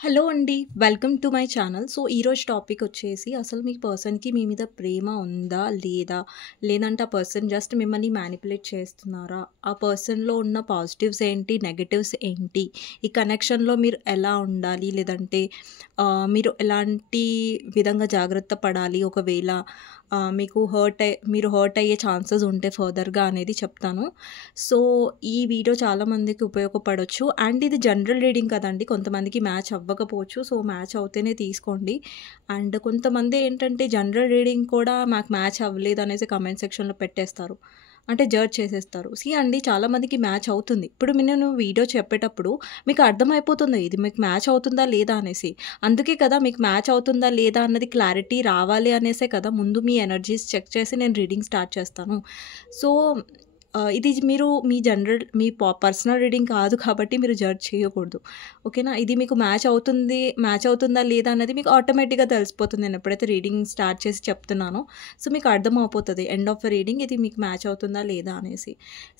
Hello అండి. Welcome to my channel. So, ఈరోజు topic వచ్చేసి అసలు మీ పర్సన్‌కి మీ మీద ప్రేమ ఉందా? లేదా? లేదంటే ఆ పర్సన్ జస్ట్ మిమ్మల్ని మ్యానిపులేట్ చేస్తున్నారా? ఆ పర్సన్‌లో ఉన్న పాజిటివ్స్ ఏంటి? నెగెటివ్స్ ఏంటి? ఈ కనెక్షన్‌లో మీరు ఎలా ఉండాలి? లేదంటే మీరు ఎలాంటి విధంగా జాగ్రత్త పడాలి? ఒకవేళ మీరు హర్ట్ అయ్యే ఛాన్సెస్ ఉంటే ఫర్దర్‌గా అనేది చెప్తాను. సో, ఈ వీడియో చాలామందికి ఉపయోగపడొచ్చు. అండ్ ఇది జనరల్ రీడింగ్ కదండీ! కొంతమందికి మ్యాచ్ అవ్వకపోవచ్చు. సో, మ్యాచ్ అవుతేనే తీసుకోండి. అండ్ కొంతమంది ఏంటంటే జనరల్ రీడింగ్ కూడా మాకు మ్యాచ్ అవ్వలేదు అనేసి కామెంట్ సెక్షన్‌లో పెట్టేస్తారు. అంటే జడ్జ్ చేసేస్తారు. సీ అండి, చాలామందికి మ్యాచ్ అవుతుంది. ఇప్పుడు నేను వీడియో చెప్పేటప్పుడు మీకు అర్థమైపోతుంది ఇది మీకు మ్యాచ్ అవుతుందా లేదా అనేసి. అందుకే కదా మీకు మ్యాచ్ అవుతుందా లేదా అన్నది క్లారిటీ రావాలి అనేసే కదా ముందు మీ ఎనర్జీస్ చెక్ చేసి నేను రీడింగ్ స్టార్ట్ చేస్తాను. సో, ఇది మీరు మీ పర్సనల్ రీడింగ్ కాదు కాబట్టి మీరు జడ్జ్ చేయకూడదు. ఓకేనా? ఇది మీకు మ్యాచ్ అవుతుందా లేదా అన్నది మీకు ఆటోమేటిక్‌గా తెలిసిపోతుంది. నేను ఎప్పుడైతే రీడింగ్ స్టార్ట్ చేసి చెప్తున్నానో, సో, మీకు అర్థమైపోతది ఎండ్ ఆఫ్ ద రీడింగ్ ఇది మీకు మ్యాచ్ అవుతుందా లేదా అనేసి.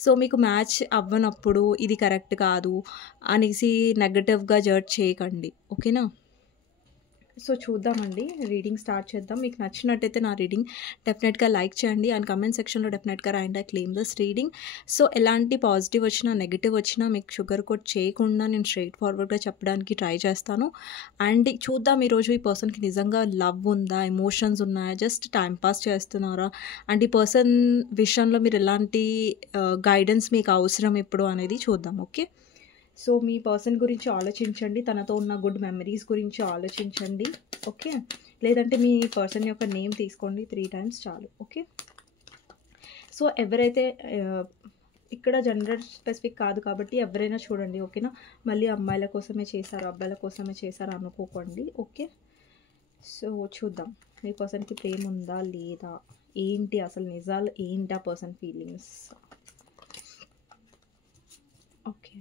సో, మీకు మ్యాచ్ అవ్వనప్పుడు ఇది కరెక్ట్ కాదు అనేసి నెగెటివ్‌గా జడ్జ్ చేయకండి. ఓకేనా? సో, చూద్దామండి. రీడింగ్ స్టార్ట్ చేద్దాం. మీకు నచ్చినట్టయితే నా రీడింగ్ డెఫినెట్‌గా లైక్ చేయండి. అండ్ కామెంట్ సెక్షన్‌లో డెఫినెట్‌గా రాయండి I claim this reading. So, ఎలాంటి పాజిటివ్ వచ్చినా, నెగెటివ్ వచ్చినా మీకు షుగర్ కోట్ చేయకుండా నేను స్ట్రెయిట్ ఫార్వర్డ్‌గా చెప్పడానికి ట్రై చేస్తాను. అండ్ చూద్దాం ఈరోజు ఈ పర్సన్‌కి నిజంగా లవ్ ఉందా? ఎమోషన్స్ ఉన్నాయా? జస్ట్ టైమ్ పాస్ చేస్తున్నారా? అండ్ ఈ పర్సన్ విషయంలో మీరు ఎలాంటి గైడెన్స్ మీకు అవసరం ఇప్పుడు అనేది చూద్దాం. ఓకే? సో, మీ పర్సన్ గురించి ఆలోచించండి. తనతో ఉన్న గుడ్ మెమరీస్ గురించి ఆలోచించండి. ఓకే? లేదంటే మీ పర్సన్ యొక్క నేమ్ తీసుకోండి 3 టైమ్స్ చాలు. ఓకే? సో, ఎవరైతే ఇక్కడ జెండర్ స్పెసిఫిక్ కాదు కాబట్టి ఎవరైనా చూడండి. ఓకేనా? మళ్ళీ అమ్మాయిల కోసమే చేశారు, అబ్బాయిల కోసమే చేశారు అనుకోకండి. ఓకే? సో, చూద్దాం. మీ పర్సన్‌కి ప్రేమ ఉందా? లేదా? ఏంటి అసలు నిజాలు ఏంటి ఆ పర్సన్ ఫీలింగ్స్? ఓకే.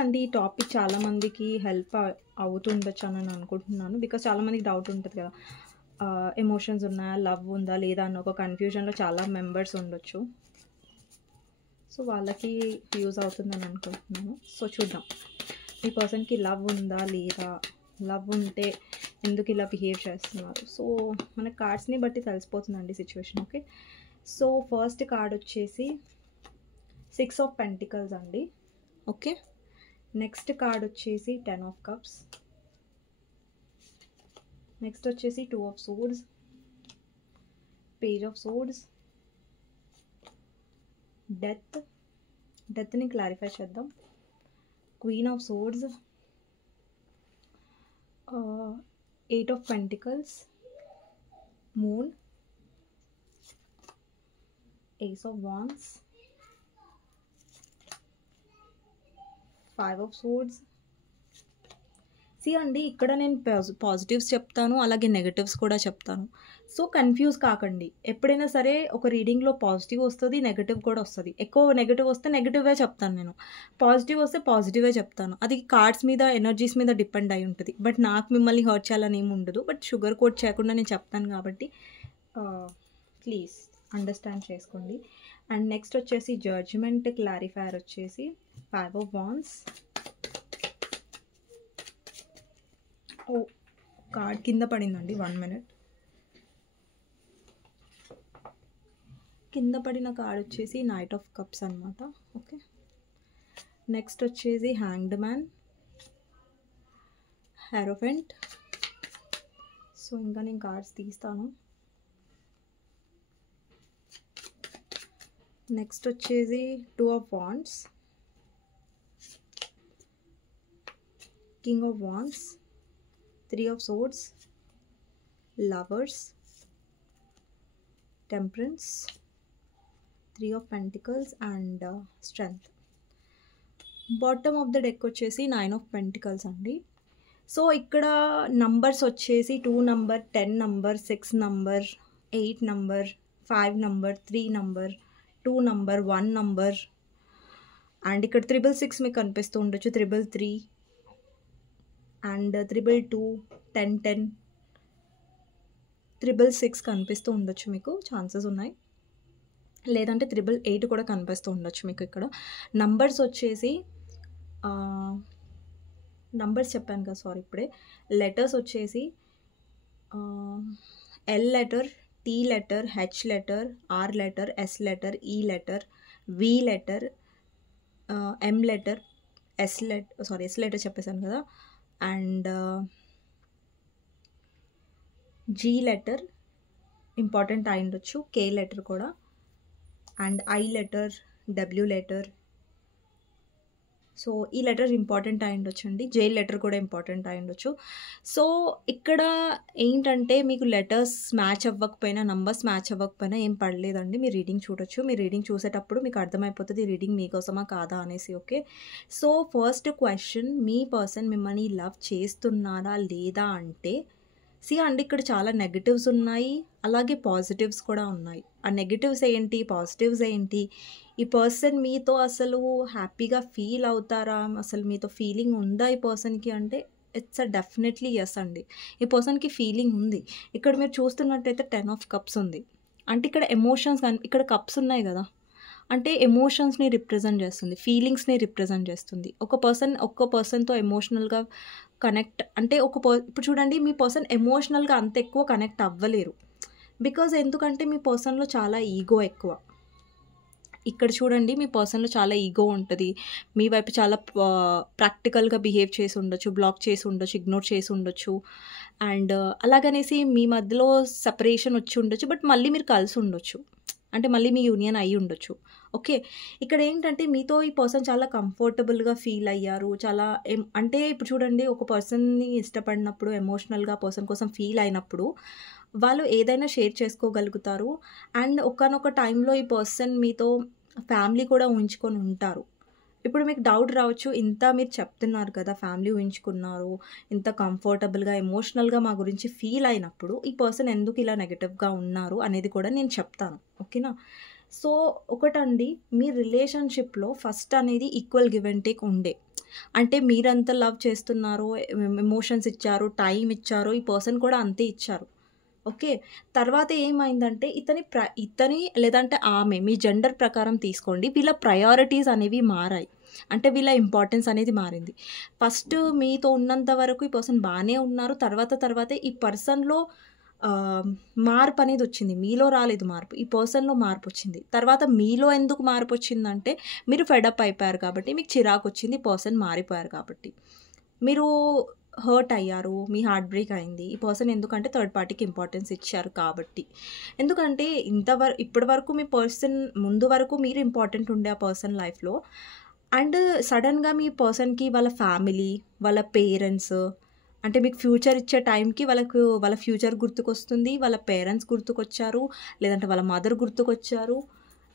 అండి, ఈ టాపిక్ చాలామందికి హెల్ప్ అవుతుండొచ్చు అని నేను అనుకుంటున్నాను. బికాస్ చాలామందికి డౌట్ ఉంటుంది కదా, ఎమోషన్స్ ఉన్నాయా, లవ్ ఉందా లేదా అన్న ఒక కన్ఫ్యూజన్లో చాలా మెంబర్స్ ఉండొచ్చు. సో, వాళ్ళకి యూజ్ అవుతుందని అనుకుంటున్నాను. సో, చూద్దాం ఈ పర్సన్కి లవ్ ఉందా లేదా, లవ్ ఉంటే ఎందుకు ఇలా బిహేవ్ చేస్తున్నారు. సో, మన కార్డ్స్ని బట్టి తెలిసిపోతుందండి situation. Okay? So, first card వచ్చేసి 6 ఆఫ్ పెంటికల్స్ అండి. ఓకే? నెక్స్ట్ కార్డ్ వచ్చేసి 10 ఆఫ్ కప్స్. నెక్స్ట్ వచ్చేసి 2 of swords, page of swords, డెత్ని క్లారిఫై చేద్దాం, queen of swords, 8 of pentacles, moon, ace of wands, 5 of swords. అండి, ఇక్కడ నేను పాజిటివ్స్ చెప్తాను, అలాగే నెగటివ్స్ కూడా చెప్తాను. సో, కన్ఫ్యూజ్ కాకండి. ఎప్పుడైనా సరే ఒక రీడింగ్లో పాజిటివ్ వస్తుంది, నెగటివ్ కూడా వస్తుంది. ఎక్కువ నెగటివ్ వస్తే నెగటివే చెప్తాను నేను, పాజిటివ్ వస్తే పాజిటివే చెప్తాను. అది కార్డ్స్ మీద, ఎనర్జీస్ మీద డిపెండ్ అయి ఉంటుంది. బట్ నాకు మిమ్మల్ని హర్ట్ చేయాలని ఏమి ఉండదు. బట్ షుగర్ కోట్ చేయకుండా నేను చెప్తాను కాబట్టి ప్లీజ్ అండర్స్టాండ్ చేసుకోండి. అండ్ నెక్స్ట్ వచ్చేసి జడ్జ్మెంట్ క్లారిఫైయర్ వచ్చేసి 5 ఆఫ్ వాండ్స్. కార్డ్ కింద పడిందండి, 1 మినిట్. కింద పడిన కార్డ్ వచ్చేసి నైట్ ఆఫ్ కప్స్ అనమాట. ఓకే? నెక్స్ట్ వచ్చేసి హ్యాంగ్డ్ మ్యాన్, హెరోఫెంట్. సో, ఇంకా నేను కార్డ్స్ తీస్తాను. నెక్స్ట్ వచ్చేసి 2 of wands, king of wands, 3 of swords, lovers, temperance, 3 of pentacles and strength. Bottom of the deck వచ్చేసి 9 ఆఫ్ పెంటికల్స్ అండి. So, ఇక్కడ numbers వచ్చేసి 2 number, 10 number, 6 number, 8 number, 5 number, 3 number, 2 number, 1 number. And ఇక్కడ 666 మీకు కనిపిస్తూ ఉండొచ్చు, 333 and 222, 1010, 666 కనిపిస్తూ ఉండొచ్చు, మీకు ఛాన్సెస్ ఉన్నాయి. లేదంటే 888 కూడా కనిపిస్తూ ఉండొచ్చు మీకు. ఇక్కడ నంబర్స్ వచ్చేసి నంబర్స్ చెప్పాను కదా, సారీ ఇప్పుడే. లెటర్స్ వచ్చేసి L letter, T letter, H letter, R letter, S letter, E letter, V letter, M letter, S letter చెప్పేశాను కదా, అండ్ జీ లెటర్ ఇంపార్టెంట్ అయి ఉండొచ్చు, కే లెటర్ కూడా, and I letter, W letter. So ఈ letter important అయి ఉండొచ్చు అండి. J letter కూడా ఇంపార్టెంట్ అయి ఉండొచ్చు. సో ఇక్కడ ఏంటంటే మీకు లెటర్స్ మ్యాచ్ అవ్వకపోయినా, నంబర్స్ మ్యాచ్ అవ్వకపోయినా ఏం పడలేదండి. మీరు రీడింగ్ చూడొచ్చు. మీరు రీడింగ్ చూసేటప్పుడు మీకు అర్థమైపోతుంది రీడింగ్ మీకోసమా కాదా అనేసి. ఓకే, సో ఫస్ట్ క్వశ్చన్, మీ పర్సన్ మిమ్మల్ని లవ్ చేస్తున్నారా లేదా అంటే, అండి ఇక్కడ చాలా నెగటివ్స్ ఉన్నాయి, అలాగే పాజిటివ్స్ కూడా ఉన్నాయి. ఆ నెగటివ్స్ ఏంటి, పాజిటివ్స్ ఏంటి, ఈ పర్సన్ మీతో అసలు హ్యాపీగా ఫీల్ అవుతారా, అసలు మీతో ఫీలింగ్ ఉందా ఈ పర్సన్కి అంటే, ఇట్స్ డెఫినెట్లీ ఎస్ అండి. ఈ పర్సన్కి ఫీలింగ్ ఉంది. ఇక్కడ మీరు చూస్తున్నట్టయితే 10 ఆఫ్ కప్స్ ఉంది. అంటే ఇక్కడ ఎమోషన్స్ ఇక్కడ కప్స్ ఉన్నాయి కదా, అంటే ఎమోషన్స్ని రిప్రజెంట్ చేస్తుంది, ఫీలింగ్స్ని రిప్రజెంట్ చేస్తుంది. ఒక్క పర్సన్తో ఎమోషనల్గా కనెక్ట్ అంటే ఇప్పుడు చూడండి, మీ పర్సన్ ఎమోషనల్గా అంత ఎక్కువ కనెక్ట్ అవ్వలేరు. బికాజ్ ఎందుకంటే మీ పర్సన్లో చాలా ఈగో ఎక్కువ. ఇక్కడ చూడండి, మీ పర్సన్లో చాలా ఈగో ఉంటుంది. మీ వైపు చాలా ప్రాక్టికల్గా బిహేవ్ చేసి ఉండొచ్చు, బ్లాక్ చేసి ఉండొచ్చు, ఇగ్నోర్ చేసి ఉండొచ్చు. అండ్ అలాగనేసి మీ మధ్యలో సెపరేషన్ వచ్చి ఉండొచ్చు, బట్ మళ్ళీ మీరు కలిసి ఉండొచ్చు, అంటే మళ్ళీ మీ యూనియన్ అయ్యి ఉండొచ్చు. ఓకే, ఇక్కడ ఏంటంటే మీతో ఈ పర్సన్ చాలా కంఫర్టబుల్గా ఫీల్ అయ్యారు. చాలా అంటే ఇప్పుడు చూడండి, ఒక పర్సన్ని ఇష్టపడినప్పుడు, ఎమోషనల్గా పర్సన్ కోసం ఫీల్ అయినప్పుడు వాళ్ళు ఏదైనా షేర్ చేసుకోగలుగుతారు. అండ్ ఒకానొక టైంలో ఈ పర్సన్ మీతో ఫ్యామిలీ కూడా ఊహించుకొని ఉంటారు. ఇప్పుడు మీకు డౌట్ రావచ్చు, ఇంత మీరు చెప్తున్నారు కదా, ఫ్యామిలీ ఊహించుకున్నారు, ఇంత కంఫర్టబుల్గా ఎమోషనల్గా మా గురించి ఫీల్ అయినప్పుడు ఈ పర్సన్ ఎందుకు ఇలా నెగటివ్గా ఉన్నారు అనేది కూడా నేను చెప్తాను. ఓకేనా, సో ఒకటండి, మీ రిలేషన్షిప్లో ఫస్ట్ అనేది ఈక్వల్ గివ్ అండ్ టేక్ ఉండే. అంటే మీరంత లవ్ చేస్తున్నారు, ఎమోషన్స్ ఇచ్చారు, టైం ఇచ్చారు, ఈ పర్సన్ కూడా అంతే ఇచ్చారు. ఓకే, తర్వాత ఏమైందంటే ఇతని లేదంటే ఆమె, మీ జెండర్ ప్రకారం తీసుకోండి, వీళ్ళ ప్రయారిటీస్ అనేవి మారాయి. అంటే వీళ్ళ ఇంపార్టెన్స్ అనేది మారింది. ఫస్ట్ మీతో ఉన్నంత వరకు ఈ పర్సన్ బాగానే ఉన్నారు. తర్వాత ఈ పర్సన్లో మార్పు అనేది వచ్చింది. మీలో రాలేదు మార్పు, ఈ పర్సన్లో మార్పు వచ్చింది. తర్వాత మీలో ఎందుకు మార్పు వచ్చిందంటే, మీరు ఫెడప్ అయిపోయారు కాబట్టి, మీకు చిరాకు వచ్చింది, ఈ పర్సన్ మారిపోయారు కాబట్టి, మీరు హర్ట్ అయ్యారు, మీ హార్ట్ బ్రేక్ అయింది. ఈ పర్సన్ ఎందుకంటే థర్డ్ పార్టీకి ఇంపార్టెన్స్ ఇచ్చారు కాబట్టి. ఎందుకంటే ఇప్పటి వరకు మీ పర్సన్ ముందు వరకు మీరు ఇంపార్టెంట్ ఉండే ఆ పర్సన్ లైఫ్లో, అండ్ సడన్గా మీ పర్సన్కి వాళ్ళ ఫ్యామిలీ, వాళ్ళ పేరెంట్స్, అంటే మీకు ఫ్యూచర్ ఇచ్చే టైంకి వాళ్ళ ఫ్యూచర్ గుర్తుకొస్తుంది, వాళ్ళ పేరెంట్స్ గుర్తుకొచ్చారు, లేదంటే వాళ్ళ మదర్ గుర్తుకొచ్చారు,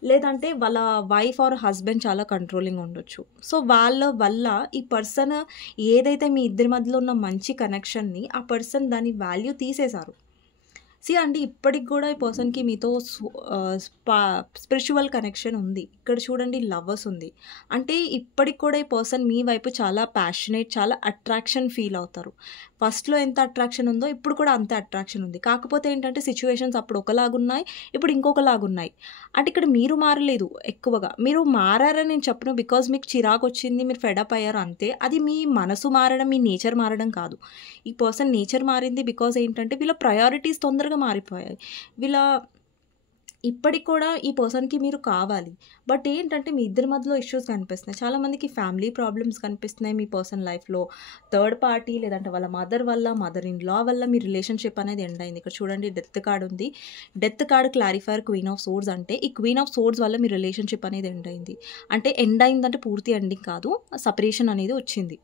లేదంటే వాళ్ళ వైఫ్ ఆర్ హస్బెండ్ చాలా కంట్రోలింగ్ ఉండొచ్చు. సో వాళ్ళ వల్ల ఈ పర్సన్ ఏదైతే మీ ఇద్దరి మధ్యలో ఉన్న మంచి కనెక్షన్ని ఆ పర్సన్ దాని వాల్యూ తీసేశారు. అండి ఇప్పటికి కూడా ఈ పర్సన్కి మీతో స్పిరిచువల్ కనెక్షన్ ఉంది. ఇక్కడ చూడండి, లవర్స్ ఉంది. అంటే ఇప్పటికి కూడా ఈ పర్సన్ మీ వైపు చాలా ప్యాషనేట్, చాలా అట్రాక్షన్ ఫీల్ అవుతారు. ఫస్ట్లో ఎంత అట్రాక్షన్ ఉందో ఇప్పుడు కూడా అంతే అట్రాక్షన్ ఉంది. కాకపోతే ఏంటంటే సిచ్యువేషన్స్ అప్పుడు ఒకలాగున్నాయి, ఇప్పుడు ఇంకొకలాగున్నాయి. అంటే ఇక్కడ మీరు మారలేదు ఎక్కువగా, మీరు మారారని నేను చెప్పను, బికాజ్ మీకు చిరాకు వచ్చింది, మీరు ఫెడప్ అయ్యారు అంతే. అది మీ మనసు మారడం, మీ నేచర్ మారడం కాదు. ఈ పర్సన్ నేచర్ మారింది బికాజ్ ఏంటంటే వీళ్ళ ప్రయారిటీస్ తొందరగా మారిపోయాయి. ఇప్పటికి కూడా ఈ పర్సన్కి మీరు కావాలి, బట్ ఏంటంటే మీ ఇద్దరి మధ్యలో ఇష్యూస్ కనిపిస్తున్నాయి. చాలామందికి ఫ్యామిలీ ప్రాబ్లమ్స్ కనిపిస్తున్నాయి మీ పర్సన్ లైఫ్లో. థర్డ్ పార్టీ లేదంటే వాళ్ళ మదర్ ఇన్ లా వల్ల మీ రిలేషన్షిప్ అనేది ఎండ్ అయింది. ఇక్కడ చూడండి, డెత్ కార్డ్ ఉంది. Death card clarifier queen of swords. అంటే ఈ క్వీన్ ఆఫ్ సోర్డ్స్ వల్ల మీ రిలేషన్షిప్ అనేది ఎండ్ అయింది. అంటే ఎండ్ అయిందంటే పూర్తి ఎండింగ్ కాదు, సపరేషన్ అనేది వచ్చింది.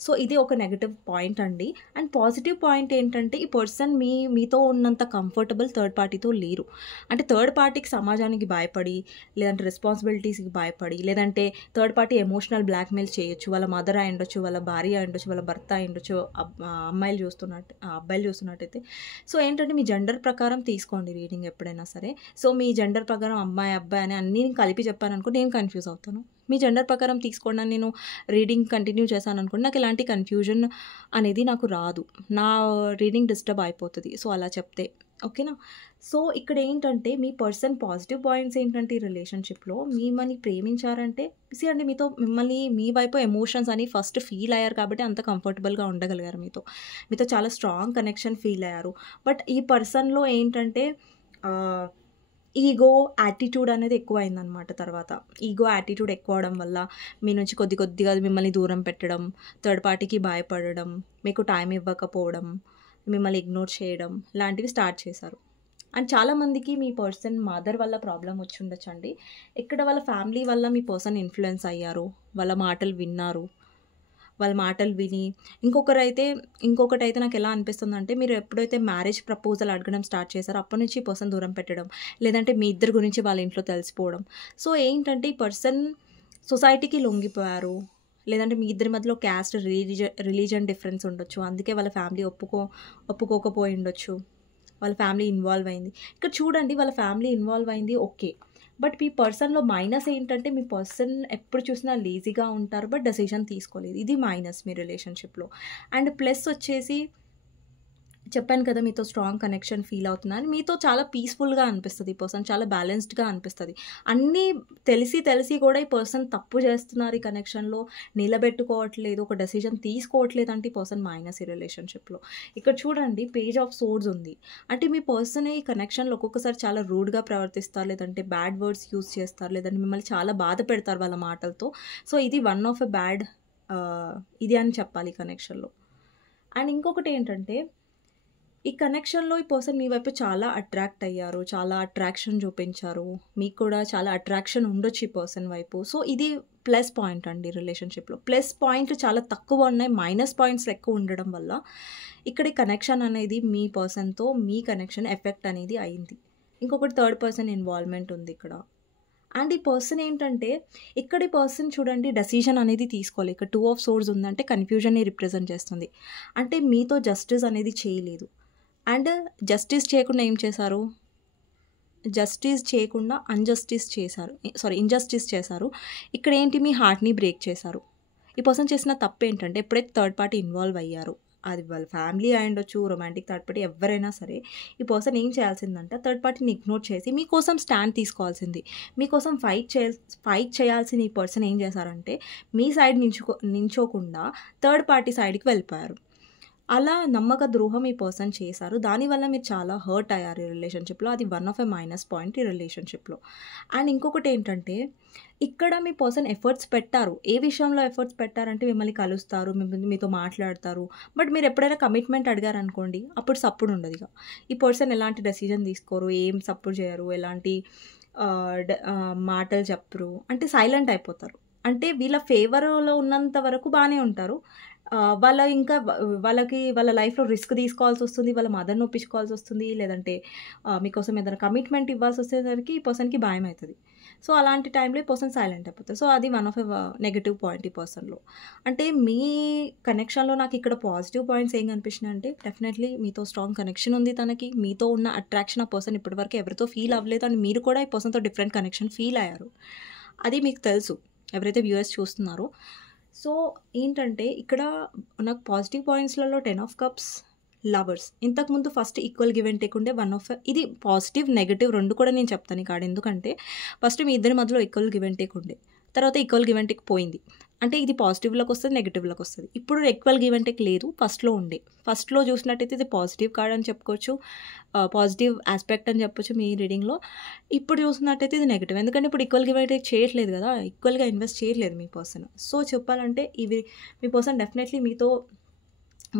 సో ఇది ఒక నెగటివ్ పాయింట్ అండి. అండ్ పాజిటివ్ పాయింట్ ఏంటంటే, ఈ పర్సన్ మీతో ఉన్నంత కంఫర్టబుల్ థర్డ్ పార్టీతో లేరు. అంటే థర్డ్ పార్టీకి, సమాజానికి భయపడి, లేదంటే రెస్పాన్సిబిలిటీస్కి భయపడి, లేదంటే థర్డ్ పార్టీ ఎమోషనల్ బ్లాక్మెయిల్ చేయొచ్చు. వాళ్ళ మదర్ అయి ఉండొచ్చు, వాళ్ళ భార్య అయి ఉండొచ్చు, వాళ్ళ భర్త అయి ఉండొచ్చు, అబ్బాయిలు చూస్తున్నట్టయితే. సో ఏంటంటే మీ జెండర్ ప్రకారం తీసుకోండి రీడింగ్ ఎప్పుడైనా సరే. సో మీ జెండర్ ప్రకారం అమ్మాయి అబ్బాయి అని అన్నీ కలిపి చెప్పాను అనుకో, నేను కన్ఫ్యూజ్ అవుతాను. మీ జెండర్ ప్రకారం తీసుకోండి, నేను రీడింగ్ కంటిన్యూ చేశాను అనుకోండి, నాకు ఇలాంటి కన్ఫ్యూజన్ అనేది నాకు రాదు, నా రీడింగ్ డిస్టర్బ్ అయిపోతుంది. సో అలా చెప్తే ఓకేనా? సో, ఇక్కడేంటంటే మీ పర్సన్ పాజిటివ్ పాయింట్స్ ఏంటంటే ఈ రిలేషన్‌షిప్‌లో మిమ్మల్ని ప్రేమించారంటే అండి మిమ్మల్ని మీ వైపు ఎమోషన్స్ అని ఫస్ట్ ఫీల్ అయ్యారు కాబట్టి అంత కంఫర్టబుల్‌గా ఉండగలిగారు మీతో. మీతో చాలా స్ట్రాంగ్ కనెక్షన్ ఫీల్ అయ్యారు. బట్ ఈ పర్సన్‌లో ఏంటంటే ఆహ్, ఈగో, యాటిట్యూడ్ అనేది ఎక్కువయిందనమాట తర్వాత. ఈగో, యాటిట్యూడ్ ఎక్కువవడం వల్ల మీ నుంచి కొద్దిగా మిమ్మల్ని దూరం పెట్టడం, థర్డ్ పార్టీకి భయపడడం, మీకు టైం ఇవ్వకపోవడం, మిమ్మల్ని ఇగ్నోర్ చేయడం లాంటివి స్టార్ట్ చేశారు. అండ్ చాలామందికి మీ పర్సన్ మదర్ వల్ల ప్రాబ్లమ్ వచ్చుండొచ్చండి. ఇక్కడ వాళ్ళ ఫ్యామిలీ వల్ల మీ పర్సన్ ఇన్‌ఫ్లుయెన్స్ అయ్యారు. వాళ్ళ మాటలు విన్నారు. వాళ్ళ మాటలు విని ఇంకొకటైతే నాకెలా అనిపిస్తుందంటే, మీరు ఎప్పుడైతే మ్యారేజ్ ప్రపోజల్ అడగడం స్టార్ట్ చేశారో అప్పటినుంచి ఈ పర్సన్ దూరం పెట్టడం, లేదంటే మీ ఇద్దరి గురించి వాళ్ళ ఇంట్లో తెలిసిపోవడం. సో, ఏంటంటే ఈ పర్సన్ సొసైటీకి లొంగిపోయారు. లేదంటే మీ ఇద్దరి మధ్యలో క్యాస్ట్, రిలీజియన్ డిఫరెన్స్ ఉండొచ్చు. అందుకే వాళ్ళ ఫ్యామిలీ ఒప్పుకోకపోయుండొచ్చు. వాళ్ళ ఫ్యామిలీ ఇన్వాల్వ్ అయింది. ఇక్కడ చూడండి వాళ్ళ ఫ్యామిలీ ఇన్వాల్వ్ అయింది ఓకే. బట్ మీ పర్సన్‌లో మైనస్ ఏంటంటే మీ పర్సన్ ఎప్పుడు చూసినా లేజీగా ఉంటారు. బట్ డెసిషన్ తీసుకోలేదు. ఇది మైనస్ మీ రిలేషన్‌షిప్‌లో. అండ్ ప్లస్ వచ్చేసి చెప్పాను కదా! మీతో స్ట్రాంగ్ కనెక్షన్ ఫీల్ అవుతున్నాను. మీతో చాలా పీస్‌ఫుల్‌గా అనిపిస్తది ఈ పర్సన్. చాలా బ్యాలెన్స్డ్‌గా అనిపిస్తది. అన్నీ తెలిసి కూడా ఈ పర్సన్ తప్పు చేస్తున్నారు ఈ కనెక్షన్‌లో, నిలబెట్టుకోవట్లేదు, ఒక డెసిషన్ తీసుకోవట్లేదంటే ఈ పర్సన్ మైనస్ ఈ రిలేషన్‌షిప్‌లో. ఇక్కడ చూడండి పేజ్ ఆఫ్ సోర్డ్స్ ఉంది. అంటే మీ పర్సన్ ఈ కనెక్షన్‌లో ఒక్కొక్కసారి చాలా రూడ్‌గా ప్రవర్తిస్తారు. లేదంటే బ్యాడ్ వర్డ్స్ యూజ్ చేస్తారు. లేదంటే మిమ్మల్ని చాలా బాధ పెడతారు వాళ్ళ మాటలతో. సో, ఇది వన్ ఆఫ్ ఎ బ్యాడ్ ఇది అని చెప్పాలి ఈ కనెక్షన్‌లో. అండ్ ఇంకొకటేంటంటే ఈ కనెక్షన్‌లో ఈ పర్సన్ మీ వైపు చాలా అట్రాక్ట్ అయ్యారు. చాలా అట్రాక్షన్ చూపించారు. మీకు కూడా చాలా అట్రాక్షన్ ఉండొచ్చు ఈ పర్సన్ వైపు. సో, ఇది ప్లస్ పాయింట్ అండి రిలేషన్‌షిప్‌లో. ప్లస్ పాయింట్లు చాలా తక్కువ ఉన్నాయి. మైనస్ పాయింట్స్ ఎక్కువ ఉండడం వల్ల ఇక్కడ ఈ కనెక్షన్ అనేది మీ పర్సన్‌తో మీ కనెక్షన్ ఎఫెక్ట్ అనేది అయింది. ఇంకొకటి థర్డ్ పర్సన్ ఇన్వాల్వ్‌మెంట్ ఉంది ఇక్కడ. అండ్ ఈ పర్సన్ ఏంటంటే ఇక్కడ ఈ పర్సన్ చూడండి డెసిషన్ అనేది తీసుకోవాలి. ఇక్కడ 2 ఆఫ్ సోర్డ్స్ ఉందంటే కన్‌ఫ్యూజన్‌ని రిప్రజెంట్ చేస్తుంది. అంటే మీతో జస్టిస్ అనేది చేయలేదు. అండ్ జస్టిస్ చేయకుండా ఏం చేశారు? జస్టిస్ చేయకుండా ఇంజస్టిస్ చేశారు. ఇక్కడేంటి మీ హార్ట్‌ని బ్రేక్ చేశారు. ఈ పర్సన్ చేసిన తప్పేంటంటే ఎప్పుడైతే థర్డ్ పార్టీ ఇన్వాల్వ్ అయ్యారో, అది వాళ్ళ ఫ్యామిలీ అయ్యుండొచ్చు, రొమాంటిక్ థర్డ్ పార్టీ ఎవ్వరైనా సరే, ఈ పర్సన్ ఏం చేయాల్సిందంటే థర్డ్ పార్టీని ఇగ్నోర్ చేసి మీకోసం స్టాండ్ తీసుకోవాల్సింది. మీకోసం ఫైట్ చేయాల్సిన ఈ పర్సన్ ఏం చేశారంటే మీ సైడ్ నించోకుండా థర్డ్ పార్టీ సైడ్‌కి వెళ్ళిపోయారు. అలా నమ్మక ద్రోహం ఈ పర్సన్ చేశారు. దానివల్ల మీరు చాలా హర్ట్ అయ్యారు ఈ రిలేషన్‌షిప్‌లో. అది one of a minus point ఈ రిలేషన్‌షిప్‌లో. అండ్ ఇంకొకటేంటంటే, ఇక్కడ మీ పర్సన్ ఎఫర్ట్స్ పెట్టారు. ఏ విషయంలో ఎఫర్ట్స్ పెట్టారంటే మిమ్మల్ని కలుస్తారు, మీతో మాట్లాడతారు. బట్ మీరు ఎప్పుడైనా కమిట్మెంట్ అడిగారనుకోండి, అప్పుడు సప్పుడు ఉండదిక. ఈ పర్సన్ ఎలాంటి డెసిషన్ తీసుకోరు, ఏం సపోర్ట్ చేయరు, ఎలాంటి మాటలు చెప్పరు. అంటే సైలెంట్ అయిపోతారు. అంటే వీళ్ళ ఫేవర్‌లో ఉన్నంత వరకు బానే ఉంటారు. వాళ్ళకి వాళ్ళ లైఫ్‌లో రిస్క్ తీసుకోవాల్సొస్తుంది. వాళ్ళ మదర్‌ని ఒప్పించుకోవాల్సొస్తుంది. లేదంటే మీకోసం ఏదైనా కమిట్మెంట్ ఇవ్వాల్సొచ్చేసరికి ఈ పర్సన్‌కి భయమైతది. సో, అలాంటి టైంలో ఈ పర్సన్ సైలెంట్ అయిపోతారు. సో, అది one of a negative point ఈ పర్సన్‌లో. అంటే మీ కనెక్షన్‌లో నాకిక్కడ పాజిటివ్ పాయింట్స్ ఏం కనిపించినాయంటే డెఫినెట్‌లీ మీతో స్ట్రాంగ్ కనెక్షన్ ఉంది తనకి. మీతో ఉన్న అట్రాక్షన్ ఆ పర్సన్ ఇప్పటివరకు ఎవరితో ఫీల్ అవ్వలేదు. అండ్ మీరు కూడా ఈ పర్సన్‌తో డిఫరెంట్ కనెక్షన్ ఫీల్ అయ్యారు. అది మీకు తెలుసు. ఎవరైతే వ్యూయర్స్ చూస్తున్నారో. సో, ఏంటంటే ఇక్కడ నాకు పాజిటివ్ పాయింట్స్‌లలో 10 ఆఫ్ కప్స్, లవర్స్. ఇంతకుముందు first equal give and take ఉండే ఇది పాజిటివ్, నెగెటివ్ 2 కూడా నేను చెప్తాను ఈ కార్డ్. ఎందుకంటే ఫస్ట్ మీ ఇద్దరి మధ్యలో ఈక్వల్ గివ్ అండ్ టేక్ ఉండే. తర్వాత ఈక్వల్ గివ్ అండ్ టేక్ పోయింది. అంటే ఇది పాజిటివ్‌లోకి వస్తది, నెగెటివ్‌లోకి వస్తది. ఇప్పుడు ఈక్వల్ గివ్ అండ్ టేక్ లేదు. ఫస్ట్‌లో ఉండే. ఫస్ట్‌లో చూసినట్టయితే ఇది పాజిటివ్ కార్డ్ అని చెప్పుకోవచ్చు. పాజిటివ్ యాస్పెక్ట్ అని చెప్పొచ్చు మీ రీడింగ్‌లో. ఇప్పుడు చూసినట్టయితే ఇది నెగెటివ్. ఎందుకంటే ఇప్పుడు ఈక్వల్ గివ్ అండ్ టేక్ చేయట్లేదు కదా! ఈక్వల్‌గా ఇన్వెస్ట్ చేయట్లేదు మీ పర్సన్. సో, చెప్పాలంటే మీ పర్సన్ డెఫినెట్‌లీ మీతో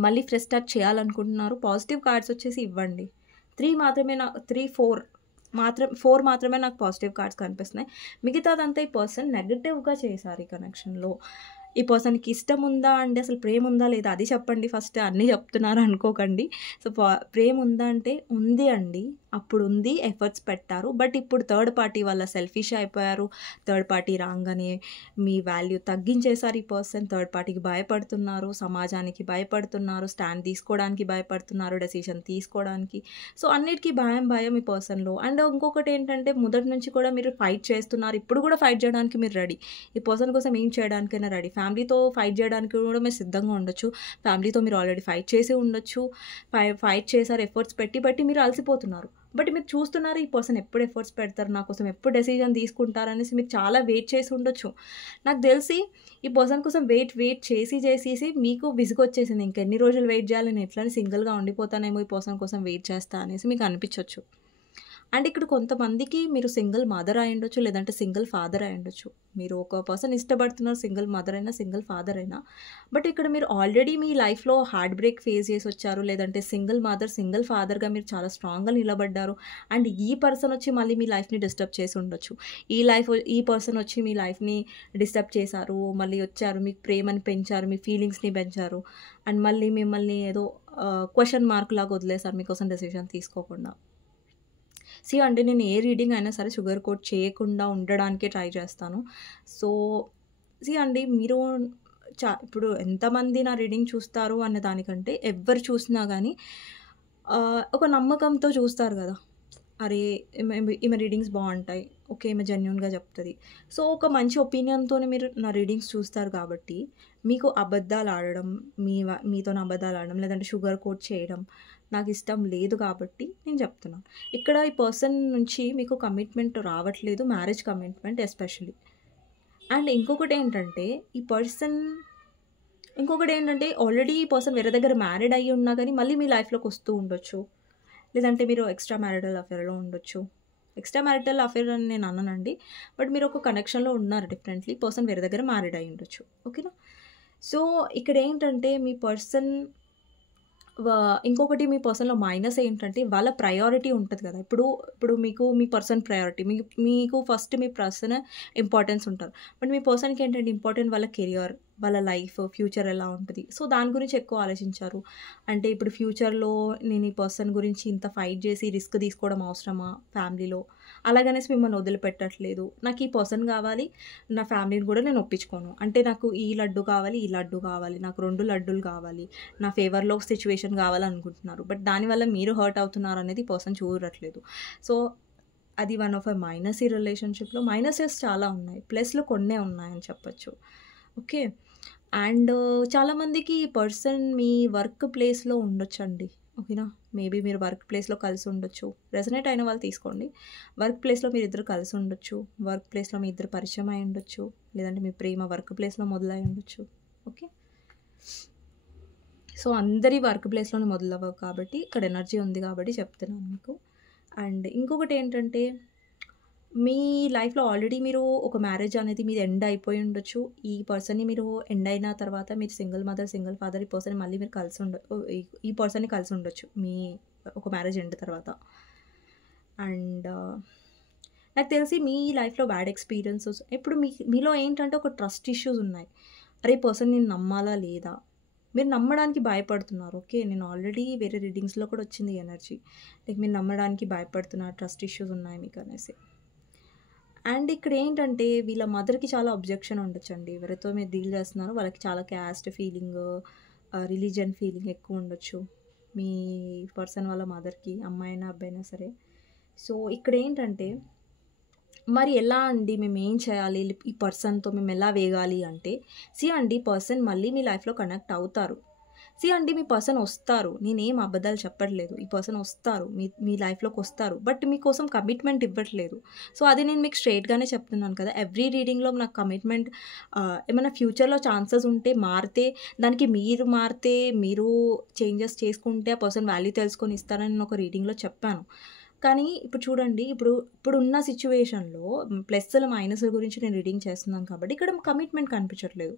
మళ్ళీ ఫ్రెష్ స్టార్ట్ చేయాలనుకుంటున్నారు. పాజిటివ్ కార్డ్స్ వచ్చేసి ఇవ్వండి. 4 మాత్రమే నాకు పాజిటివ్ కార్డ్స్ కనిపిస్తున్నాయి. మిగతాదంతా ఈ పర్సన్ నెగెటివ్‌గా చేశారు ఈ కనెక్షన్‌లో. ఈ పర్సన్‌కి ఇష్టం ఉందా అండి? అసలు ప్రేమ ఉందా లేదా? అది చెప్పండి ఫస్ట్. అన్నీ చెప్తున్నారు అనుకోకండి. సో, ప్రేమ ఉందా అంటే ఉంది అండి. అప్పుడుంది ఎఫర్ట్స్ పెట్టారు. బట్ ఇప్పుడు థర్డ్ పార్టీ వల్ల సెల్ఫిష్ అయిపోయారు. థర్డ్ పార్టీ రాంగానే మీ వాల్యూ తగ్గించేశారు ఈ పర్సన్. థర్డ్ పార్టీకి భయపడుతున్నారు, సమాజానికి భయపడుతున్నారు, స్టాండ్ తీసుకోవడానికి భయపడుతున్నారు, డెసిషన్ తీసుకోవడానికి. సో అన్నిటికీ భయం ఈ పర్సన్‌లో. అండ్ ఇంకొకటి ఏంటంటే మొదటి నుంచి కూడా మీరు ఫైట్ చేస్తున్నారు. ఇప్పుడు కూడా ఫైట్ చేయడానికి మీరు రెడీ. ఈ పర్సన్ కోసం ఏం చేయడానికైనా రెడీ. ఫ్యామిలీతో ఫైట్ చేయడానికి కూడా మీరు సిద్ధంగా ఉండొచ్చు. ఫ్యామిలీతో మీరు ఆల్రెడీ ఫైట్ చేసి ఉండొచ్చు. ఫైట్ చేశారు ఎఫర్ట్స్ బట్టి మీరు అలసిపోతున్నారు. బట్ మీరు చూస్తున్నారు ఈ పర్సన్ ఎప్పుడు ఎఫర్ట్స్ పెడతారు, నా కోసం ఎప్పుడు డెసిషన్ తీసుకుంటారు అనేసి మీరు చాలా వెయిట్ చేసి ఉండొచ్చు. నాకు తెలిసి ఈ పర్సన్ కోసం వెయిట్ చేసేసి మీకు విసుగొచ్చేసింది. ఇంకెన్ని రోజులు వెయిట్ చేయాలి, నేను ఎట్లని సింగిల్గా ఉండిపోతానేమో ఈ పర్సన్ కోసం వెయిట్ చేస్తా అనేసి మీకు అనిపించవచ్చు. అండ్ ఇక్కడ కొంతమందికి మీరు సింగిల్ మదర్ అయి ఉండొచ్చు, లేదంటే సింగిల్ ఫాదర్ అయి ఉండొచ్చు. మీరు ఒక పర్సన్ ఇష్టపడుతున్నారు, సింగిల్ మదర్ అయినా సింగిల్ ఫాదర్ అయినా. బట్ ఇక్కడ మీరు ఆల్రెడీ మీ లైఫ్లో హార్ట్ బ్రేక్ ఫేస్ చేసి వచ్చారు, లేదంటే సింగిల్ మదర్ సింగిల్ ఫాదర్గా మీరు చాలా స్ట్రాంగ్గా నిలబడ్డారు. అండ్ ఈ పర్సన్ వచ్చి మళ్ళీ మీ లైఫ్ని డిస్టర్బ్ చేసి ఉండొచ్చు. ఈ పర్సన్ వచ్చి మీ లైఫ్ని డిస్టర్బ్ చేశారు, మళ్ళీ వచ్చారు, మీకు ప్రేమని పెంచారు, మీ ఫీలింగ్స్ని పెంచారు. అండ్ మళ్ళీ మిమ్మల్ని ఏదో క్వశ్చన్ మార్క్ లాగా వదిలేశారు మీకోసం డెసిషన్ తీసుకోకుండా. అంటే నేను ఏ రీడింగ్ అయినా సరే షుగర్ కోట్ చేయకుండా ఉండడానికే ట్రై చేస్తాను. సో అండి మీరు ఇప్పుడు ఎంతమంది నా రీడింగ్ చూస్తారు అనే దానికంటే ఎవ్వరు చూసినా కానీ ఒక నమ్మకంతో చూస్తారు కదా. అరే ఈమె రీడింగ్స్ బాగుంటాయి, ఓకే ఈమె జెన్యూన్గా చెప్తుంది. సో ఒక మంచి ఒపీనియన్తోనే మీరు నా రీడింగ్స్ చూస్తారు కాబట్టి మీకు అబద్ధాలు ఆడడం, మీతో అబద్ధాలు ఆడడం లేదంటే షుగర్ కోట్ చేయడం నాకు ఇష్టం లేదు కాబట్టి నేను చెప్తున్నాను. ఇక్కడ ఈ పర్సన్ నుంచి మీకు కమిట్మెంట్ రావట్లేదు, మ్యారేజ్ కమిట్మెంట్ ఎస్పెషలీ. అండ్ ఇంకొకటి ఏంటంటే ఆల్రెడీ ఈ పర్సన్ వేరే దగ్గర మ్యారీడ్ అయ్యి ఉన్నా కానీ మళ్ళీ మీ లైఫ్లోకి వస్తూ ఉండొచ్చు, లేదంటే మీరు ఎక్స్ట్రా మ్యారిటల్ అఫేర్లో ఉండొచ్చు. ఎక్స్ట్రా మ్యారిటల్ అఫేర్ అని నేను అన్నానండి, బట్ మీరు ఒక కనెక్షన్లో ఉన్నారు డిఫరెంట్లీ. పర్సన్ వేరే దగ్గర మ్యారీడ్ అయ్యి ఉండొచ్చు, ఓకేనా. సో ఇక్కడ ఏంటంటే మీ పర్సన్ ఇంకొకటి మీ పర్సన్‌లో మైనస్ ఏంటంటే వాళ్ళ ప్రయారిటీ ఉంటది కదా. ఇప్పుడు మీకు మీ పర్సన్ ప్రయారిటీ, మీకు ఫస్ట్ మీ పర్సన్ ఇంపార్టెన్స్ ఉంటారు. బట్ మీ పర్సన్‌కి ఏంటంటే ఇంపార్టెంట్ వాళ్ళ కెరియర్, వాళ్ళ లైఫ్, ఫ్యూచర్ ఎలా ఉంటది. సో దాని గురించి ఎక్కువ ఆలోచించారు. అంటే ఇప్పుడు ఫ్యూచర్‌లో నేను ఈ పర్సన్ గురించి ఇంత ఫైట్ చేసి రిస్క్ తీసుకోవడం అవసరమా ఫ్యామిలీలో, అలాగనేసి మిమ్మల్ని వదిలిపెట్టట్లేదు. నాకు ఈ పర్సన్ కావాలి, నా ఫ్యామిలీని కూడా నేను ఒప్పించుకోను. అంటే నాకు ఈ లడ్డు కావాలి, నాకు 2 లడ్డూలు కావాలి, నా ఫేవర్‌లో సిచ్యువేషన్ కావాలనుకుంటున్నారు. బట్ దానివల్ల మీరు హర్ట్ అవుతున్నారు అనేది పర్సన్ చూడట్లేదు. సో అది వన్ ఆఫ్ ఎ మైనస్ ఈ రిలేషన్షిప్‌లో. మైనసెస్ చాలా ఉన్నాయి, ప్లస్‌లు కొన్నే ఉన్నాయని చెప్పొచ్చు, ఓకే. అండ్ చాలామందికి ఈ పర్సన్ మీ వర్క్ ప్లేస్లో ఉండొచ్చండి, ఓకేనా. మేబీ మీరు వర్క్ ప్లేస్లో కలిసి ఉండొచ్చు. రెజనేట్ అయిన వాళ్ళు తీసుకోండి. వర్క్ ప్లేస్లో మీరు ఇద్దరు కలిసి ఉండొచ్చు, వర్క్ ప్లేస్లో మీ ఇద్దరు పరిచయం అయి ఉండొచ్చు, లేదంటే మీ ప్రేమ వర్క్ ప్లేస్లో మొదలై ఉండొచ్చు, ఓకే. సో అందరి వర్క్ ప్లేస్లోనే మొదలవ్వవు కాబట్టి ఇక్కడ ఎనర్జీ ఉంది కాబట్టి చెప్తున్నాను మీకు. అండ్ ఇంకొకటి ఏంటంటే మీ లైఫ్లో ఆల్రెడీ మీరు ఒక మ్యారేజ్ అనేది మీది ఎండ్ అయిపోయి ఉండొచ్చు. ఈ పర్సన్ని మీరు ఎండ్ అయిన తర్వాత మీరు సింగిల్ మదర్ సింగిల్ ఫాదర్ ఈ పర్సన్ మళ్ళీ మీరు ఈ పర్సన్ని కలిసి ఉండొచ్చు మీ ఒక మ్యారేజ్ ఎండ్ తర్వాత. అండ్ నాకు తెలిసి మీ లైఫ్లో బ్యాడ్ ఎక్స్పీరియన్సెస్ ఇప్పుడు మీలో ఏంటంటే ఒక ట్రస్ట్ ఇష్యూస్ ఉన్నాయి. అరే ఈ పర్సన్ నేను నమ్మాలా లేదా, మీరు నమ్మడానికి భయపడుతున్నారు, ఓకే. నేను ఆల్రెడీ వేరే రీడింగ్స్లో కూడా వచ్చింది ఎనర్జీ, లైక్ మీరు నమ్మడానికి భయపడుతున్నారు, ట్రస్ట్ ఇష్యూస్ ఉన్నాయి మీకు అనేసి. అండ్ ఇక్కడ ఏంటంటే వీళ్ళ మదర్కి చాలా అబ్జెక్షన్ ఉండొచ్చండి. ఎవరితో మీరు డీల్ చేస్తున్నారో వాళ్ళకి చాలా క్యాస్ట్ ఫీలింగ్, రిలీజియన్ ఫీలింగ్ ఎక్కువ ఉండొచ్చు మీ పర్సన్ వాళ్ళ మదర్కి, అమ్మాయినా అబ్బాయినా సరే. సో ఇక్కడ ఏంటంటే మరి ఎలా అండి, మేము ఏం చేయాలి, ఈ పర్సన్తో మేము ఎలా వేగాలి అంటే అండి పర్సన్ మళ్ళీ మీ లైఫ్లో కనెక్ట్ అవుతారు. అండి మీ పర్సన్ వస్తారు, నేనేం అబద్ధాలు చెప్పట్లేదు, ఈ పర్సన్ వస్తారు, మీ లైఫ్లోకి వస్తారు, బట్ మీకోసం కమిట్మెంట్ ఇవ్వట్లేదు. సో అది నేను మీకు స్ట్రైట్గానే చెప్తున్నాను కదా. ఎవ్రీ రీడింగ్లో నాకు కమిట్మెంట్ ఏమైనా ఫ్యూచర్లో ఛాన్సెస్ ఉంటే మారితే దానికి మీరు చేంజెస్ చేసుకుంటే ఆ పర్సన్ వాల్యూ తెలుసుకొని ఇస్తారని నేను ఒక రీడింగ్లో చెప్పాను. కానీ ఇప్పుడు చూడండి, ఇప్పుడున్న సిచ్యువేషన్లో ప్లస్లు మైనస్ల గురించి నేను రీడింగ్ చేస్తున్నాను కాబట్టి ఇక్కడ కమిట్మెంట్ కనిపించట్లేదు.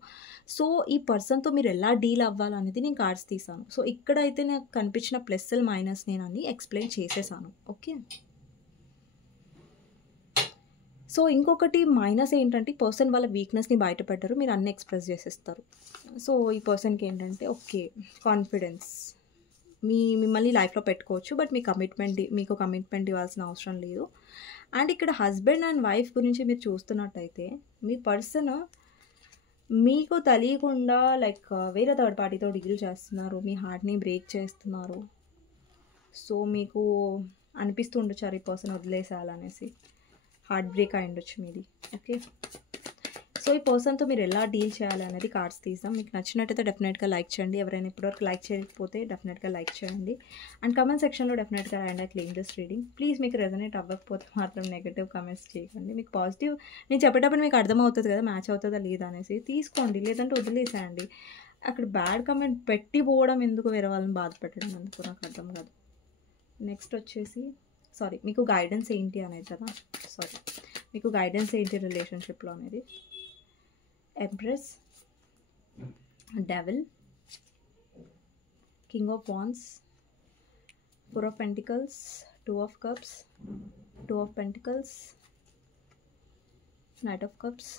సో ఈ పర్సన్తో మీరు ఎలా డీల్ అవ్వాలనేది నేను కార్డ్స్ తీసాను. సో ఇక్కడైతే నాకు కనిపించిన ప్లస్లు మైనస్ నేను అన్ని ఎక్స్ప్లెయిన్ చేసేసాను, ఓకే. సో ఇంకొకటి మైనస్ ఏంటంటే పర్సన్ వాళ్ళ వీక్నెస్ని బయటపెట్టారు, మీరు అన్నీ ఎక్స్ప్రెస్ చేసేస్తారు. సో ఈ పర్సన్కి ఏంటంటే ఓకే కాన్ఫిడెన్స్, మిమ్మల్ని లైఫ్లో పెట్టుకోవచ్చు, బట్ మీకు కమిట్మెంట్ ఇవ్వాల్సిన అవసరం లేదు. అండ్ ఇక్కడ హస్బెండ్ అండ్ వైఫ్ గురించి మీరు చూస్తున్నట్టయితే మీ పర్సన్ మీకు తెలియకుండా లైక్ వేరే థర్డ్ పార్టీతో డీల్ చేస్తున్నారు, మీ హార్ట్ని బ్రేక్ చేస్తున్నారు. సో మీకు అనిపిస్తూ ఉండొచ్చు ఈ పర్సన్ వదిలేసేయాలనేసి, హార్ట్ బ్రేక్ అయి ఉండొచ్చు మీది. ఓకే, సో ఈ పర్సన్తో మీరు ఎలా డీల్ చేయాలి అనేది కార్డ్స్ తీసాం. మీకు నచ్చినట్టయితే డెఫినెట్గా లైక్ చేయండి. ఎవరైనా ఇప్పటివరకు లైక్ చేయకపోతే డెఫినెట్గా లైక్ చేయండి. అండ్ కమెంట్ సెక్షన్లో డెఫినెట్గా రాయండి క్లెయిమ్ దిస్ రీడింగ్. ప్లీజ్ మీకు రెజనేట్ అవ్వకపోతే మాత్రం నెగిటివ్ కమెంట్స్ చేయకండి. మీకు పాజిటివ్ నేను చెప్పేటప్పుడు మీకు అర్థమవుతుంది కదా మ్యాచ్ అవుతుందా లేదా అనేసి, తీసుకోండి, లేదంటే వదిలేసేయండి. అక్కడ బ్యాడ్ కమెంట్ పెట్టి పోవడం ఎందుకు, వేరే వాళ్ళని బాధ పెట్టడం ఎందుకు, నాకు అర్థం కాదు. నెక్స్ట్ వచ్చేసి మీకు గైడెన్స్ ఏంటి అనేది కదా, మీకు గైడెన్స్ ఏంటి రిలేషన్షిప్లో అనేది. Empress, devil, king of wands, four of pentacles, two of cups, two of pentacles, knight of cups.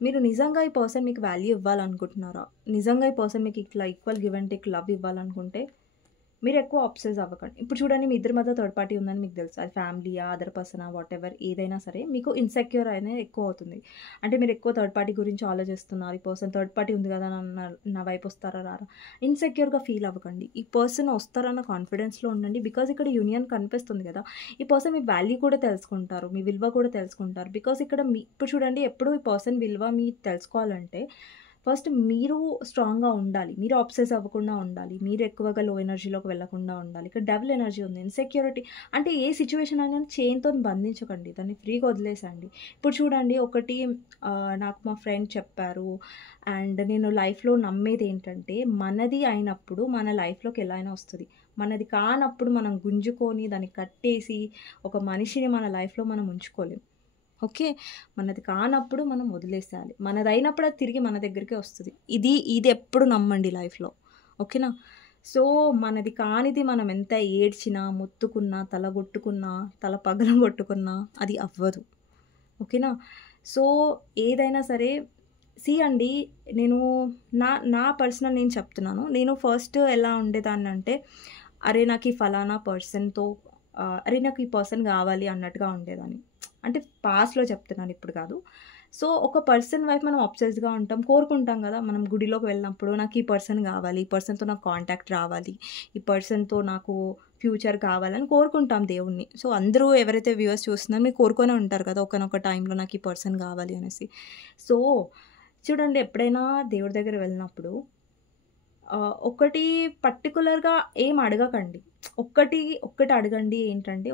మీరు నిజంగా ఈ పర్సన్ మీకు వాల్యూ ఇవ్వాలనుకుంటున్నారా, నిజంగా ఈ పర్సన్ మీకు ఇట్లా equal give and take love ఇవ్వాలనుకుంటే మీరు ఎక్కువ అబ్సెస్ అవ్వకండి. ఇప్పుడు చూడండి, మీ ఇద్దరి మధ్య థర్డ్ పార్టీ ఉందని మీకు తెలుసు, అది ఫ్యామిలీయా, అదర్ పర్సనా, వాట్ ఎవర్ ఏదైనా సరే, మీకు ఇన్సెక్యూర్ అనేది ఎక్కువ అవుతుంది. అంటే మీరు ఎక్కువ థర్డ్ పార్టీ గురించి ఆలోచిస్తున్నారు. ఈ పర్సన్ థర్డ్ పార్టీ ఉంది కదా, నా వైపు వస్తారా రారా, ఇన్సెక్యూర్గా ఫీల్ అవ్వకండి. ఈ పర్సన్ వస్తారన్న కాన్ఫిడెన్స్లో ఉండండి. బికాజ్ ఇక్కడ యూనియన్ కనిపిస్తుంది కదా, ఈ పర్సన్ మీ వాల్యూ కూడా తెలుసుకుంటారు, మీ విలువ కూడా తెలుసుకుంటారు. బికాజ్ ఇక్కడ ఇప్పుడు చూడండి, ఎప్పుడు ఈ పర్సన్ విలువ మీరు తెలుసుకోవాలంటే ఫస్ట్ మీరు స్ట్రాంగ్గా ఉండాలి, మీరు ఆబ్సెస్ అవ్వకుండా ఉండాలి, మీరు ఎక్కువగా లో ఎనర్జీలోకి వెళ్ళకుండా ఉండాలి. ఇక్కడ డబుల్ ఎనర్జీ ఉంది, ఇన్సెక్యూరిటీ. అంటే ఏ సిచ్యువేషన్ అయినా చైన్తో బంధించకండి, దాన్ని ఫ్రీగా వదిలేసండి. ఇప్పుడు చూడండి, ఒకటి నాకు మా ఫ్రెండ్ చెప్పారు, అండ్ నేను లైఫ్లో నమ్మేది ఏంటంటే, మనది అయినప్పుడు మన లైఫ్లోకి ఎలా అయినా వస్తుంది, మనది కానప్పుడు మనం గుంజుకొని దాన్ని కట్టేసి ఒక మనిషిని మన లైఫ్లో మనం ఉంచుకోలేం. ఓకే, మనది కానప్పుడు మనం వదిలేసేయాలి, మనది అయినప్పుడు అది తిరిగి మన దగ్గరికే వస్తుంది. ఇది ఎప్పుడు నమ్మండి లైఫ్లో. ఓకేనా, సో మనది కానిది మనం ఎంత ఏడ్చినా, మొత్తుకున్నా, తల పగలగొట్టుకున్నా అది అవ్వదు. ఓకేనా, సో ఏదైనా సరే అండి, నేను నా పర్సనల్ నేను చెప్తున్నాను. నేను ఫస్ట్ ఎలా ఉండేదాన్ని అంటే, అరే నాకు ఈ ఫలానా పర్సన్తో నాకు ఈ పర్సన్ కావాలి అన్నట్టుగా ఉండేదాన్ని. అంటే పాస్ట్లో చెప్తున్నాను, ఇప్పుడు కాదు. సో ఒక పర్సన్ వైపు మనం అబ్సెస్డ్గా ఉంటాం, కోరుకుంటాం కదా, మనం గుడిలోకి వెళ్ళినప్పుడు నాకు ఈ పర్సన్ కావాలి, ఈ పర్సన్తో నాకు కాంటాక్ట్ రావాలి, ఈ పర్సన్తో నాకు ఫ్యూచర్ కావాలని కోరుకుంటాం దేవుణ్ణి. సో అందరూ ఎవరైతే వ్యూవర్స్ చూస్తున్నారో మీరు కోరుకొనే ఉంటారు కదా, ఒకనొక టైంలో నాకు ఈ పర్సన్ కావాలి అనేసి. సో చూడండి, ఎప్పుడైనా దేవుడి దగ్గర వెళ్ళినప్పుడు ఒకటి పర్టికులర్గా ఏం అడగకండి, ఒక్కటి అడగండి. ఏంటంటే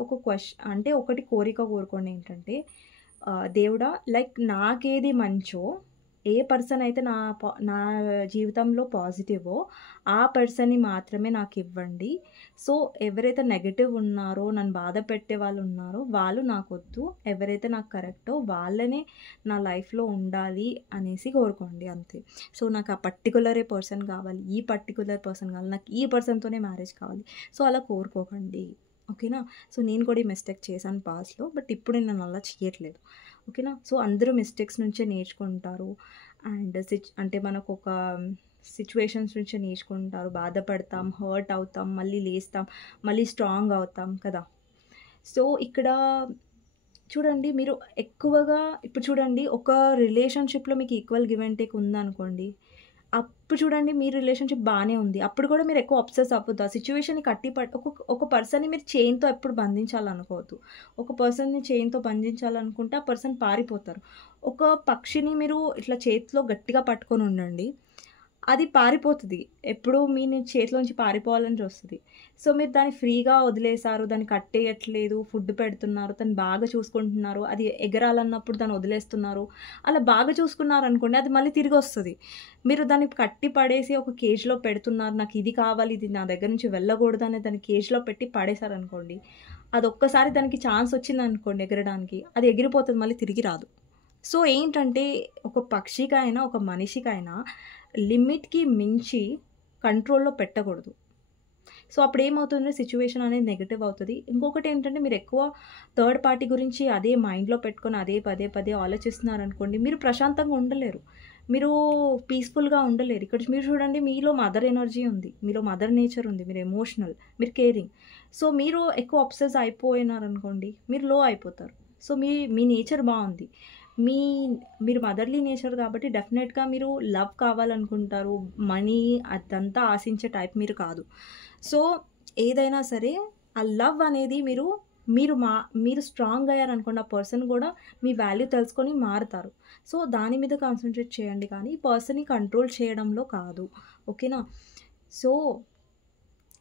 ఒకటి కోరిక కోరుకోండి. ఏంటంటే దేవుడా, లైక్ నాకేది మంచో, ఏ పర్సన్ అయితే నా జీవితంలో పాజిటివో ఆ పర్సన్ని మాత్రమే నాకు ఇవ్వండి. సో ఎవరైతే నెగటివ్ ఉన్నారో, నన్ను బాధ పెట్టే వాళ్ళు ఉన్నారో వాళ్ళు నాకు వద్దు, ఎవరైతే నాకు కరెక్టో వాళ్ళనే నా లైఫ్లో ఉండాలి అనేసి కోరుకోండి, అంతే. సో నాకు ఆ పర్టికులరే పర్సన్ కావాలి, ఈ పర్టికులర్ పర్సన్ కావాలి, నాకు ఈ పర్సన్తోనే మ్యారేజ్ కావాలి, సో అలా కోరుకోకండి. ఓకేనా, సో నేను కూడా ఈ మిస్టేక్ చేశాను పాస్ట్లో, బట్ ఇప్పుడు నేను అలా చేయట్లేదు. ఓకేనా, సో అందరూ మిస్టేక్స్ నుంచే నేర్చుకుంటారు. అండ్ అంటే మనకు ఒక సిచ్యువేషన్స్ నుంచి నేర్చుకుంటారు, బాధపడతాం, హర్ట్ అవుతాం, మళ్ళీ లేస్తాం, మళ్ళీ స్ట్రాంగ్ అవుతాం కదా. సో ఇక్కడ చూడండి, మీరు ఎక్కువగా ఇప్పుడు చూడండి, ఒక రిలేషన్షిప్లో మీకు ఈక్వల్ గివ్ అండ్ టేక్ ఉందనుకోండి, అప్పుడు చూడండి మీ రిలేషన్షిప్ బాగానే ఉంది, అప్పుడు కూడా మీరు ఎక్కువ అబ్సెస్ అవ్వద్దు. ఆ సిచ్యువేషన్ని ఒక పర్సన్ని మీరు చైన్తో ఎప్పుడు బంధించాలనుకోవద్దు. ఒక పర్సన్ని చైన్తో బంధించాలనుకుంటే ఆ పర్సన్ పారిపోతారు. ఒక పక్షిని మీరు ఇట్లా చేతిలో గట్టిగా పట్టుకొని ఉండండి, అది పారిపోతుంది, ఎప్పుడూ మీ చేతిలోంచి పారిపోవాలని చూస్తుంది. సో మీరు దాన్ని ఫ్రీగా వదిలేశారు, దాన్ని కట్టేయట్లేదు, ఫుడ్ పెడుతున్నారు, దాన్ని బాగా చూసుకుంటున్నారు, అది ఎగరాలన్నప్పుడు దాన్ని వదిలేస్తున్నారు, అలా బాగా చూసుకున్నారు అనుకోండి, అది మళ్ళీ తిరిగి వస్తుంది. మీరు దాన్ని కట్టి పడేసి ఒక కేజ్లో పెడుతున్నారు, నాకు ఇది కావాలి, ఇది నా దగ్గర నుంచి వెళ్ళకూడదు అని దాన్ని కేజ్లో పెట్టి పడేశారనుకోండి, అది ఒక్కసారి దానికి ఛాన్స్ వచ్చింది అనుకోండి ఎగరడానికి, అది ఎగిరిపోతుంది, మళ్ళీ తిరిగి రాదు. సో ఏంటంటే ఒక పక్షికైనా ఒక మనిషికైనా లిమిట్కి మించి కంట్రోల్లో పెట్టకూడదు. సో అప్పుడు ఏమవుతుంది, సిచ్యువేషన్ అనేది నెగిటివ్ అవుతుంది. ఇంకొకటి ఏంటంటే, మీరు ఎక్కువ థర్డ్ పార్టీ గురించి అదే మైండ్లో పెట్టుకొని పదే ఆలోచిస్తున్నారు అనుకోండి, మీరు ప్రశాంతంగా ఉండలేరు. మీరు పీస్‌ఫుల్‌గా ఉండలేరు. ఇక్కడ మీరు చూడండి, మీలో మదర్ ఎనర్జీ ఉంది. మీలో మదర్ నేచర్ ఉంది. మీరు ఎమోషనల్, మీరు కేరింగ్. సో, మీరు ఎక్కువ అబ్సెస్ అయిపోయినారనుకోండి, మీరు లో అయిపోతారు. సో, మీ నేచర్ బావుంది. మీ మీరు మదర్‌లీ నేచర్ కాబట్టి డెఫినెట్‌గా మీరు లవ్ కావాలనుకుంటారు. మనీ అదంతా ఆశించే టైప్ మీరు కాదు. సో, ఏదైనా సరే ఆ లవ్ అనేది మీరు స్ట్రాంగ్ అయ్యారనుకోండి, ఆ పర్సన్ కూడా మీ వాల్యూ తెలుసుకొని మారుతారు. సో, దాని మీద కాన్సంట్రేట్ చేయండి కానీ పర్సన్‌ని కంట్రోల్ చేయడంలో కాదు. ఓకేనా? సో,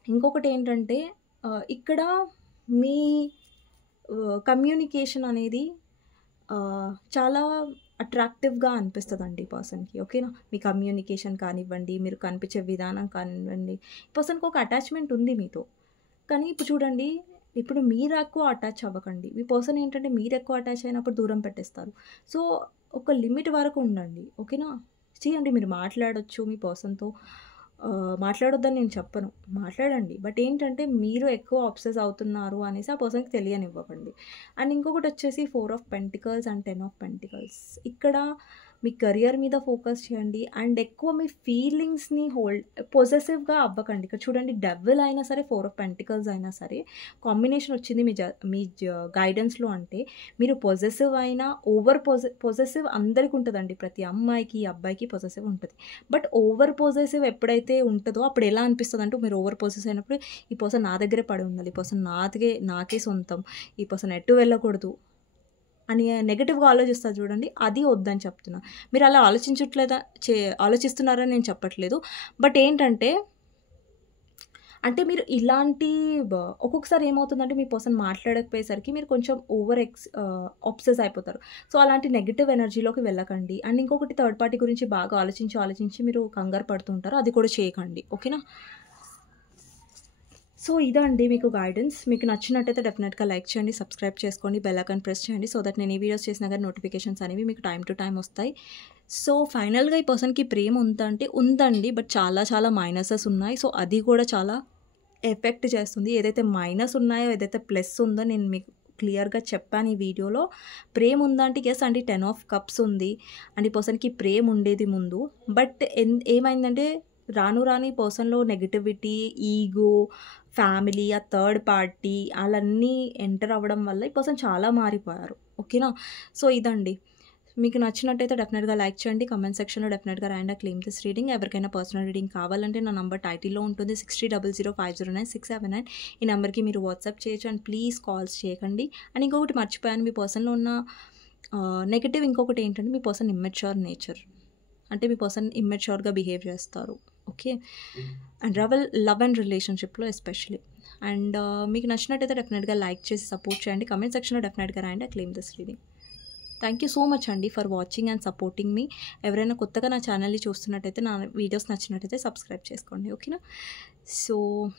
ఇంకొకటేంటంటే ఇక్కడ మీ కమ్యూనికేషన్ అనేది చాలా అట్రాక్టివ్‌గా అనిపిస్తదండి పర్సన్‌కి. ఓకేనా? మీ కమ్యూనికేషన్ కానివ్వండి, మీరు కనిపించే విధానం కానివ్వండి, పర్సన్‌కి ఒక అటాచ్‌మెంట్ ఉంది మీతో. కానీ ఇప్పుడు చూడండి, ఇప్పుడు మీరెక్కువ అటాచ్ అవ్వకండి. మీ పర్సన్ ఏంటంటే మీరెక్కువ అటాచ్ అయినప్పుడు దూరం పెట్టేస్తారు. సో, ఒక లిమిట్ వరకు ఉండండి. ఓకేనా? చేయండి, మీరు మాట్లాడొచ్చు మీ పర్సన్‌తో. మాట్లాడొద్దని నేను చెప్పను. మాట్లాడండి. బట్ ఏంటంటే మీరు ఎక్కువ అబ్సెస్ అవుతున్నారు అనేసి ఆ పర్సన్‌కి తెలియనివ్వకండి. అండ్ ఇంకొకటొచ్చేసి 4 of pentacles and 10 of pentacles. ఇక్కడ మీ కెరియర్ మీద ఫోకస్ చేయండి. అండ్ ఎక్కువ మీ ఫీలింగ్స్‌ని పొసెసివ్‌గా అవ్వకండి. ఇక్కడ చూడండి, డెవిల్ అయినా సరే, 4 ఆఫ్ పెంటికల్స్ అయినా సరే కాంబినేషన్ వచ్చింది మీ గైడెన్స్‌లో అంటే మీరు పొసెసివ్ అయినా, పొసెసివ్ అందరికి ఉంటదండి. ప్రతి అమ్మాయికి, అబ్బాయికి పొసెసివ్ ఉంటది. బట్ ఓవర్ పొసెసివ్ ఎప్పుడైతే ఉంటదో అప్పుడు ఎలా అనిపిస్తదంటే, మీరు ఓవర్ పొసెసివ్ అయినప్పుడు ఈ పర్సన్ నా దగ్గరే పడి ఉండాలి. ఈ పర్సన్ నాకే సొంతం. ఈ పర్సన్ ఎటు వెళ్ళకూడదు అని నెగెటివ్‌గా ఆలోచిస్తారు చూడండి, అది వద్దని చెప్తున్నా. మీరు అలా ఆలోచిస్తున్నారని నేను చెప్పట్లేదు. బట్ ఏంటంటే, మీరు ఇలాంటి ఒక్కొక్కసారి ఏమవుతుందంటే మీ పర్సన్ మాట్లాడకపోయేసరికి మీరు కొంచెం అబ్సెస్ అయిపోతారు. సో, అలాంటి నెగెటివ్ ఎనర్జీలోకి వెళ్ళకండి. అండ్ ఇంకొకటి, థర్డ్ పార్టీ గురించి బాగా ఆలోచించి మీరు కంగారు పడుతూ ఉంటారు. అది కూడా చేయకండి. ఓకేనా? సో, ఇదండి మీకు గైడెన్స్. మీకు నచ్చినట్టయితే డెఫినెట్‌గా లైక్ చేయండి, సబ్స్క్రైబ్ చేసుకోండి, బెల్ ఐకాన్ ప్రెస్ చేయండి. సో దట్ నేను ఏ వీడియోస్ చేసినా గానీ నోటిఫికేషన్స్ అనేవి మీకు టైమ్ టు టైమ్ వస్తాయి. సో, ఫైనల్‌గా ఈ పర్సన్‌కి ప్రేమ ఉందా అంటే ఉందండి. బట్ చాలా చాలా మైనసెస్ ఉన్నాయి. సో, అది కూడా చాలా ఎఫెక్ట్ చేస్తుంది. ఏదైతే మైనస్ ఉన్నాయో, ఏదైతే ప్లస్ ఉందో నేను మీకు క్లియర్‌గా చెప్పాను ఈ వీడియోలో. ప్రేమ ఉందా అంటే యెస్ అండి, 10 ఆఫ్ కప్స్ ఉంది. అండ్ ఈ పర్సన్‌కి ప్రేమ ఉండేది ముందు. బట్ ఏమైందంటే రాను రాను ఈ పర్సన్‌లో నెగటివిటీ, ఈగో, ఫ్యామిలీ, ఆ థర్డ్ పార్టీ ఆళ్ళన్నీ ఎంటర్ అవ్వడం వల్ల ఈ పర్సన్ చాలా మారిపోయారు. ఓకేనా? సో, ఇదండి. మీకు నచ్చినట్టయితే డెఫినెట్‌గా లైక్ చేయండి. కామెంట్ సెక్షన్‌లో డెఫినెట్‌గా రాయండి క్లెయిమ్ దిస్ రీడింగ్. ఎవరికైనా పర్సనల్ రీడింగ్ కావాలంటే నా నంబర్ టైటిల్‌లో ఉంటుంది. 6000509679. ఈ నెంబర్‌కి మీరు వాట్సాప్ చేయొచ్చు. అండ్ ప్లీజ్ కాల్స్ చేయకండి. అండ్ ఇంకొకటి మర్చిపోయాను, మీ పర్సన్‌లో ఉన్న నెగెటివ్ ఇంకొకటి ఏంటంటే, మీ పర్సన్ ఇమ్మెచ్యూర్ నేచర్. అంటే మీ పర్సన్ ఇమ్మెచ్యూర్‌గా బిహేవ్ చేస్తారు. ఓకే? అండ్ లవ్ అండ్ రిలేషన్‌షిప్‌లో ఎస్పెషల్లీ. అండ్ మీకు నచ్చినట్టయితే డెఫినెట్‌గా లైక్ చేసి సపోర్ట్ చేయండి. కామెంట్ సెక్షన్‌లో డెఫినెట్‌గా రాయండి claim this reading. Thank you so much అండి ఫర్ వాచింగ్ అండ్ సపోర్టింగ్ మీ. ఎవరైనా కొత్తగా నా ఛానల్ని చూస్తున్నట్టయితే, నా వీడియోస్ నచ్చినట్టయితే సబ్స్క్రైబ్ చేసుకోండి. ఓకేనా? సో,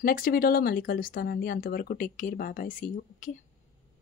నెక్స్ట్ వీడియోలో మళ్ళీ కలుస్తానండి. అంతవరకు take care. Bye bye. See you. Okay.